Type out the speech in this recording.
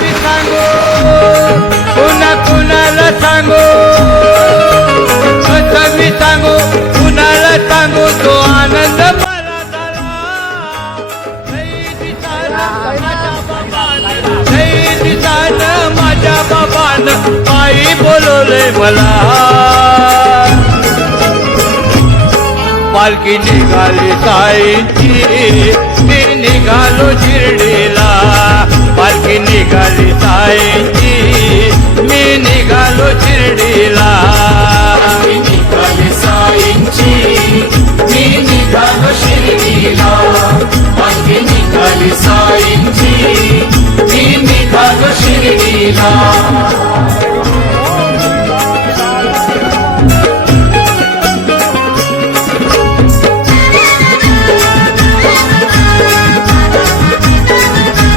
मी सांगू पुन्हा कुणाला सांगू कसं मी सांगू कुणाला सांगू तो आनंद मला झाला नाही दिसानं माझ्या बाबानं आई बोलवलंय मला पालखी निघाली साईंची मी निघालो शिर्डीला पालखी निघाली साईंची मी निघालो शिर्डीला निघाली साईंची मी निघालो शिर्डीला पालखी निघाली साईंची मी निघालो शिर्डीला